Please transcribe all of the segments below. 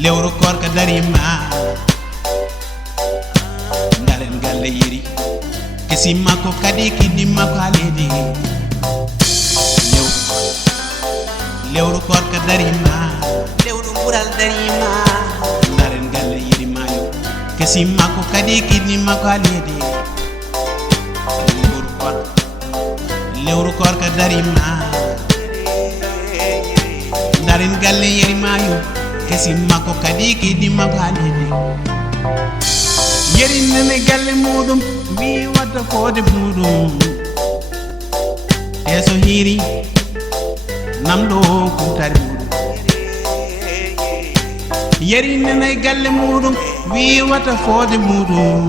lewru korka darima ndaren galle yiri kesi makko kadi kiddi makko halidi lewru korka darima lewru bural darima ndaren galle yiri mayo kesi makko kadi kiddi makko halidi lewru korka darima ndaren galle yiri mayo kesi makko kadi kiddi makko halidi yeri nene galle mudum mi wadda fode mudum eso hiri namdo kumtari mudum yeri nene galle mudum wi wadda fode mudum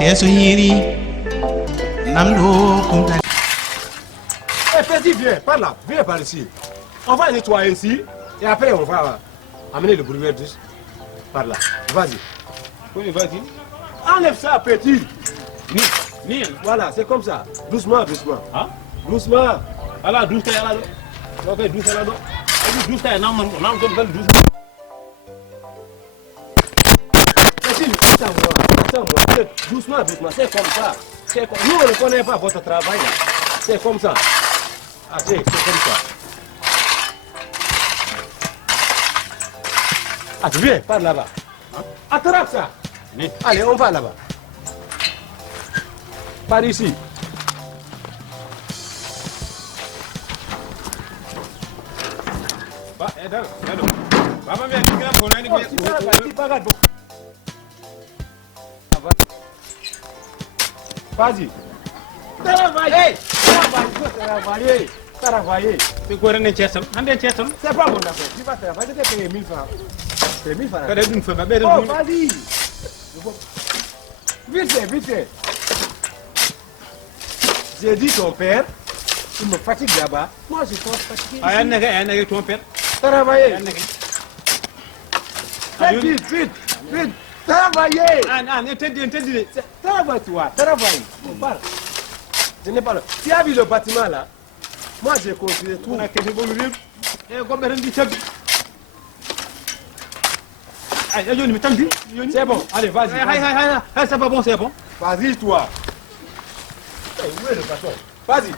eso hiri namdo kumtari. Petit, viens, par là, viens par ici. On va nettoyer ici et après on va amener le brouillard par là. Vas-y. Oui, vas-y. Enlève ça, petit. Voilà, c'est comme ça. Doucement, doucement. Hein? Doucement. Voilà, doucement là. Ok, doucement là. Doucement, non, doucement. Petit, attends-moi. Doucement, doucement. C'est comme ça. Nous, on ne connaît pas votre travail là. C'est comme ça. Ah, c'est comme ça. Ah, tu viens, par là-bas. Hein? Attrape ça. Oui. Allez, on va là-bas. Par ici. Vas-y. Travaillez. Travaillez. C'est quoi un tchèque? C'est pas mon affaire. Tu vas travailler, tu vas payer 1000 francs. C'est 1000 francs. Oh, vas-y. Vite fait, vite fait. J'ai dit ton père, il me fatigue là-bas. Moi, je pense fatigué. Ah, il y a ton père. Travaillez. Faites vite, vite, vite. Travaillez. Travaille-toi, travaille. On parle. Je n'ai pas le... Tu as vu le bâtiment là? Moi, j'ai construit tout. C'est bon, allez, vas-y. C'est pas bon, c'est bon. Vas-y, toi. Où est le bâton? Vas-y.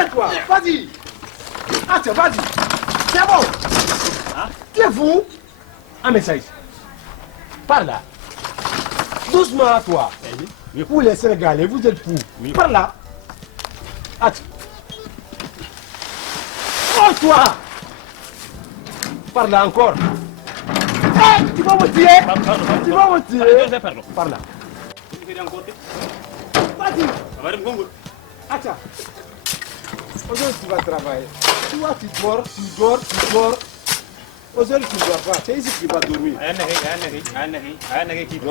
Aide-toi, vas-y. Ah, tiens, vas-y. C'est bon. Tu es fou? Ah, mais ça ici. Par là. Doucement, toi. Vous les Sénégalais, vous êtes fous. Par là. Attends. Oh, toi. Par là encore. Hey, tu vas me tirer. Tu vas me tirer. Par là. Vas-y. Attends. Aujourd'hui, tu vas travailler. Toi, tu dors. Aujourd'hui, tu ne dois pas. C'est ici que tu vas dormir.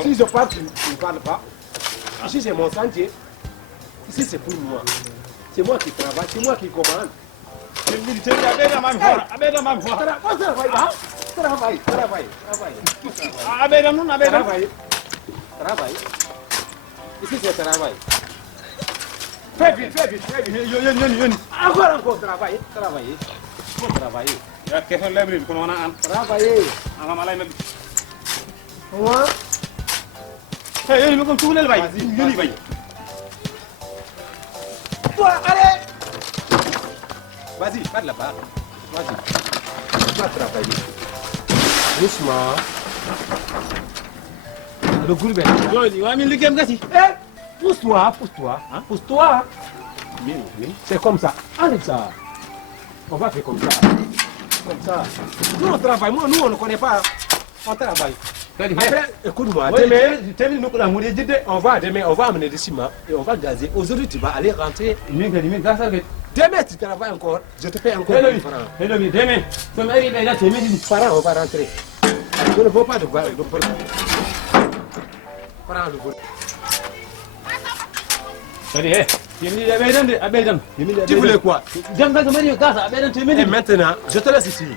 Si je pars, tu ne parles pas. Ici, c'est mon chantier. Ici, c'est pour moi. C'est moi qui travaille, c'est moi qui commande. Travaille. Ici, c'est travail. Fais vite. Encore travailler. Travailler. Moi. Toi, allez. Vas-y, pas de là-bas. Vas-y. Tu vas travailler. Doucement. Le groupe. Pousse-toi. Hein? Pousse-toi. Oui. C'est comme ça. Allez ça. On va faire comme ça. Comme ça. Nous on travaille. Moi, nous on ne connaît pas. On travaille. Après, écoute-moi. Demain, on va amener des ciments et on va gazer. Aujourd'hui, tu vas aller rentrer. Demain, tu travailles encore. Je te paye encore. Demain. Parents, on va rentrer. Je ne veux pas de vol. Parents, le vol. Tu voulais quoi? Et maintenant, je te laisse ici.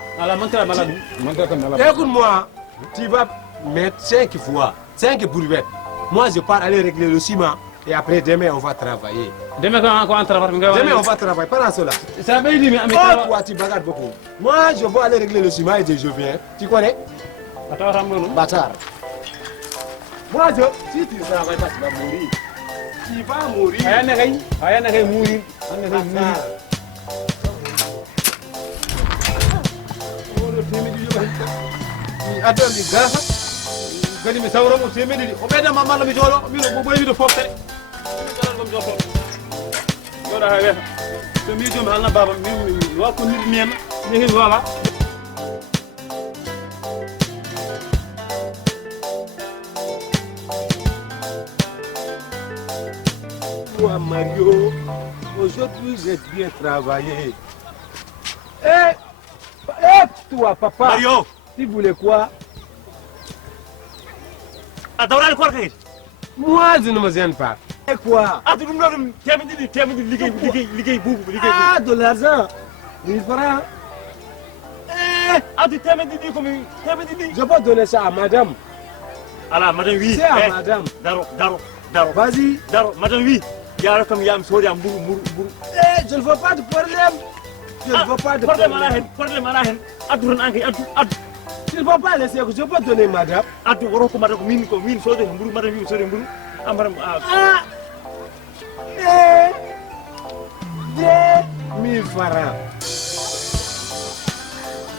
Écoute-moi, tu vas mettre 5 fois, 5 brouettes. Moi, je pars aller régler le ciment. Et après, demain, on va travailler. Demain, quand on travaille, Demain, on va travailler. Pendant cela. Ça veut dire, mais Oh, toi, tu bagarres beaucoup. Moi, je vais aller régler le ciment et je viens. Tu connais? Bâtard. Moi, si tu ne travailles pas, tu vas mourir. Tu vas mourir. Ayana kay mourir. Attends, les gars. Gadi mi sawro mo temedi di o beda ma malla mi jolo mi no boy mi do foftere kala mo jolo yoda ha weta to mi jom halna baba mi wa ko nit men ni hin wala Toi, Mario, aujourd'hui j'ai bien travaillé. Eh, toi, papa. Mario, tu voulais quoi? Adawral ko kay Moi, je ne me gêne pas. Et quoi? adu dum dum temedi liggéey bubu liggéey Ah, de l'argent. 1000 francs. adu temedi di ko mi temedi di Je peux donner ça à madame. ala madame wi C'est à madame. Daro Vas-y. Daro madame wi yara kam yam sodi am buru Eh, je ne veux pas de problème. Je ne veux pas de problème. problème ala hen adu ron anki adu Tu ne peux pas laisser. Je peux donner madame. adu woro ko madame ko min sodi mburu madame wi sodi mburu ambaram Ah. Eh. 2000 francs.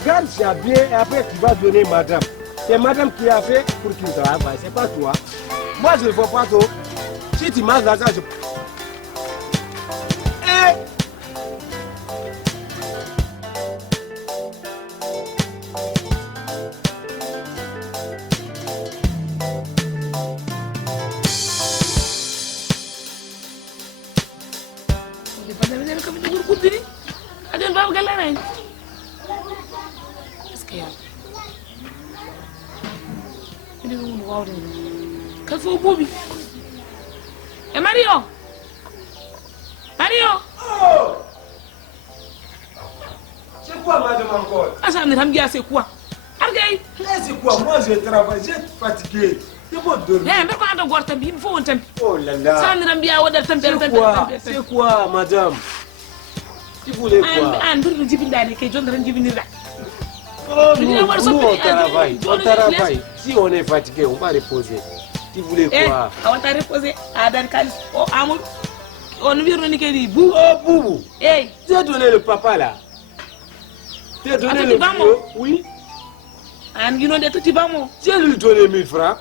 Garde ça bien et après tu vas donner madame. C'est madame qui a fait pour qu'il travaille, c'est pas toi. Moi je ne veux pas toi. Si tu manges l'argent, je... Eh. Kalfo Bobby. Et Mario. Oh. C'est quoi madame encore? Ah ça me ramgia c'est quoi? Argay. C'est quoi? Moi je travaille, j'ai fatigué. C'est bon dormir. Eh, mais quand on voit tambi, il faut on tambi. Oh là là. Ça me rambia ou del tambi. C'est quoi madame? Tu voulais quoi? Ah, ndur le jibinda ne ke jon ran jibinira. Oh, nous, on travaille. On travaille. Si on est fatigué, on va reposer. Tu voulais quoi? On t'a reposé à Dan Kalis. Oh, Amour. On vient de niquer Bou. Oh, Boubou. Hey. Tu as donné le papa là. Tu as donné le vieux? Oui. And you know that tu vas moi. Tu as lui donné 1000 francs.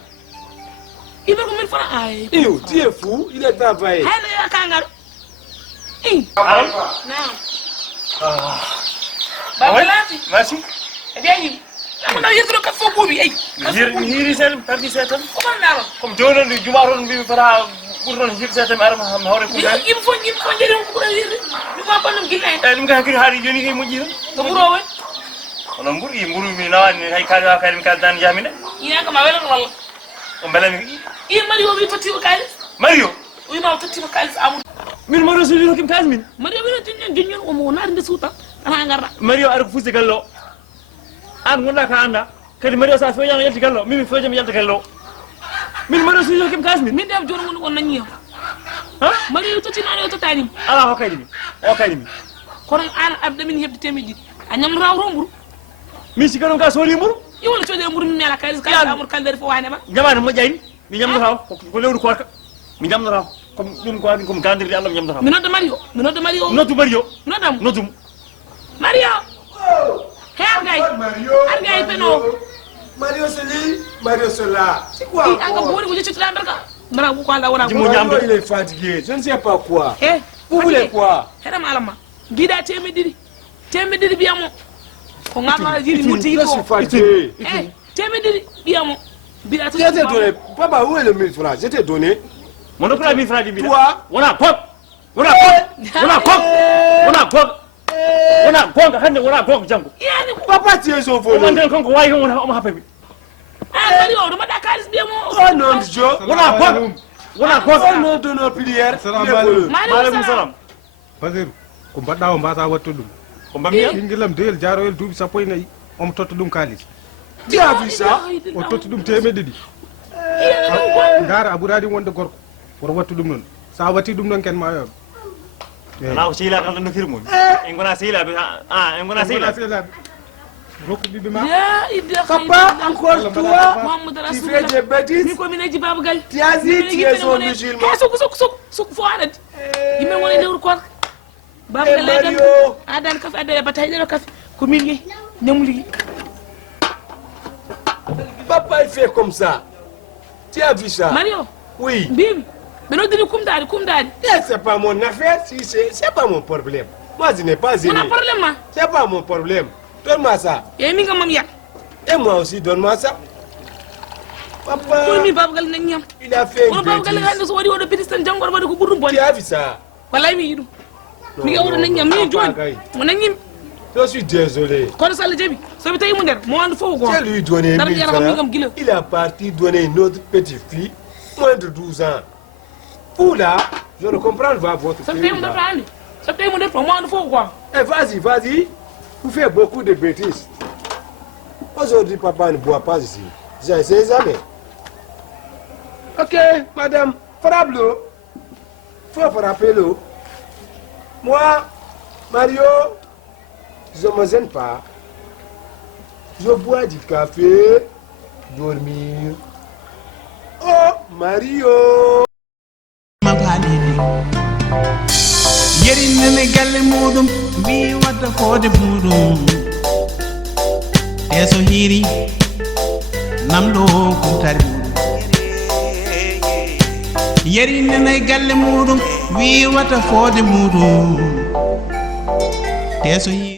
Il veut combien de francs? Aïe. Tu es fou, il est travaillé. Allez, kangaroo. Hey. Non. Babalati. Merci. Eh bien, amna yedro ka fo bobi ay. Hiri sen tardi setan Ko man daro. comme jono ni jumaron bi fara burron hiri setan aram ham hawre ko dal Il faut jere ko bura yiri. Du ma banam gilay. dum ga hakiri hari joni kay mo jira To buro we. ono mburu mi nawani hay kala kala mi dan jamina Ina ka ma wala wala. o belami Mario bi toti ko kalis. Mario Oui ma toti ko kalis amu. min mo resuli kim kas min Mario bi tinyon o mo na rinde suta. Ana ngarra. Mario ar ko fusi gallo an gonda ka anda kadi Mario sa fo yalti gallo mimi fo jam yalti gallo min mo resuli kim kas min Min def jor ngon on nanyi. ha Mario toti na to tani. ala hokaydi mi Kono an abda min hebde temedi. Anyam raw romburu. mi ci ganon ka sori mburu Iwol code mburu mi mela kalis amur kandere fo wane ba. jamane mo jayni mi ñamdo taw ko lewru ko mi ñamdo taw comme dum ko adi comme gandir Allah mi ñamdo taw Minodde Mario. notu Mario Minodam. notum Mario. Argay peno. Mario c'est lui, Mario c'est là. C'est quoi? Anga bori ko jetti lamberka. Mara ko ala wala. Mario il est fatigué, je ne sais pas quoi. Eh, vous voulez quoi? Hedam alama. Gida temediri biyamo. Ko ngama jiri muti Je suis fatigué. Eh, temediri biyamo. Bida to. Je t'ai donné. Papa, où est le 1000 francs? Je t'ai donné. mon opra mi fradi bi Toi? wona pop wona gonga hande wona gonga jango Yani Papa, tu es au o volant. manden konko wayi kon wona o ma hapabi Mario do mada kalis biyamo. Au nom de Dieu. wona gonga Au nom de nos prières. maaleykum salam Basiru ko mbaɗɗa o mbasa wattu ɗum ko mbamiya ɓinguelam doyel jaroyel duuɓi sappo e nayyi omo totta ɗum kalis Tu as vu ça? o totti ɗum 200 Iya ngara aɓuradi wonde gorko pour wattu ɗum noon sa watti ɗum noon ken ma yoɓ ana ko sehilaaɓe tan no firmumi en gona sehilaaɓe en gona sehilaaɓe rokku ɓiɓɓe ma Papa, encore toi, Mohamed tu fais des bêtises. mi ko mi neji Baba Galle Tu as dit tu es son musulman. suku fo aɗati yimɓe woni lewru koor Baba Eh, Galle Mario. adani kafe adda bata heɗero kafe ko min yeyi ñamligi Papa, il fait comme ça. Tu as vu ça? Mario Oui. mbimi ɓe noddiri kumdadi Eh, c'est pas mon affaire, si c'est pas mon problème. Moi, je n'ai pas aimé. wona probléme ma C'est pas mon problème. Donne-moi ça. eyyi min kam mami yak Et moi aussi, donne-moi ça. Papa, kono min Baba Galle nani ñam il a fait une wono Baba Galle bêtise. hande so waɗi oɗo pétis tan janggor waɗi ko ɓurɗum bonde Tu as vu ça? wallahi mi yiɗum mi oɗo nani ñam min joni mo nanñimi Je suis désolé. kono so Allah jaaɓi somi tawi mo nder mo andu fof ko J'ai lui donné Dar 1000 yaram mi kam francs. guila Il a parti donner une autre petite fille, moins de 12 ans. Pour là, je ne comprends pas votre somi fille. tawi mo nder to andi somi tawi mo nder to mo andu fof quoi Eh, vas-y, vas-y. Vous faites beaucoup de bêtises. Aujourd'hui, papa ne boit pas ici. Je sais jamais. Ok, madame, frappe-le. Faut frapper l'eau. Moi, Mario, je ne me gêne pas. Je bois du café, dormir. Oh, Mario. ma baalidi yeri nene galle muɗum wi wadda foode muɗum e so hiiri namɗo kumtari muɗum yeri nene galle muɗum wi wadda foode muɗum te so hiiri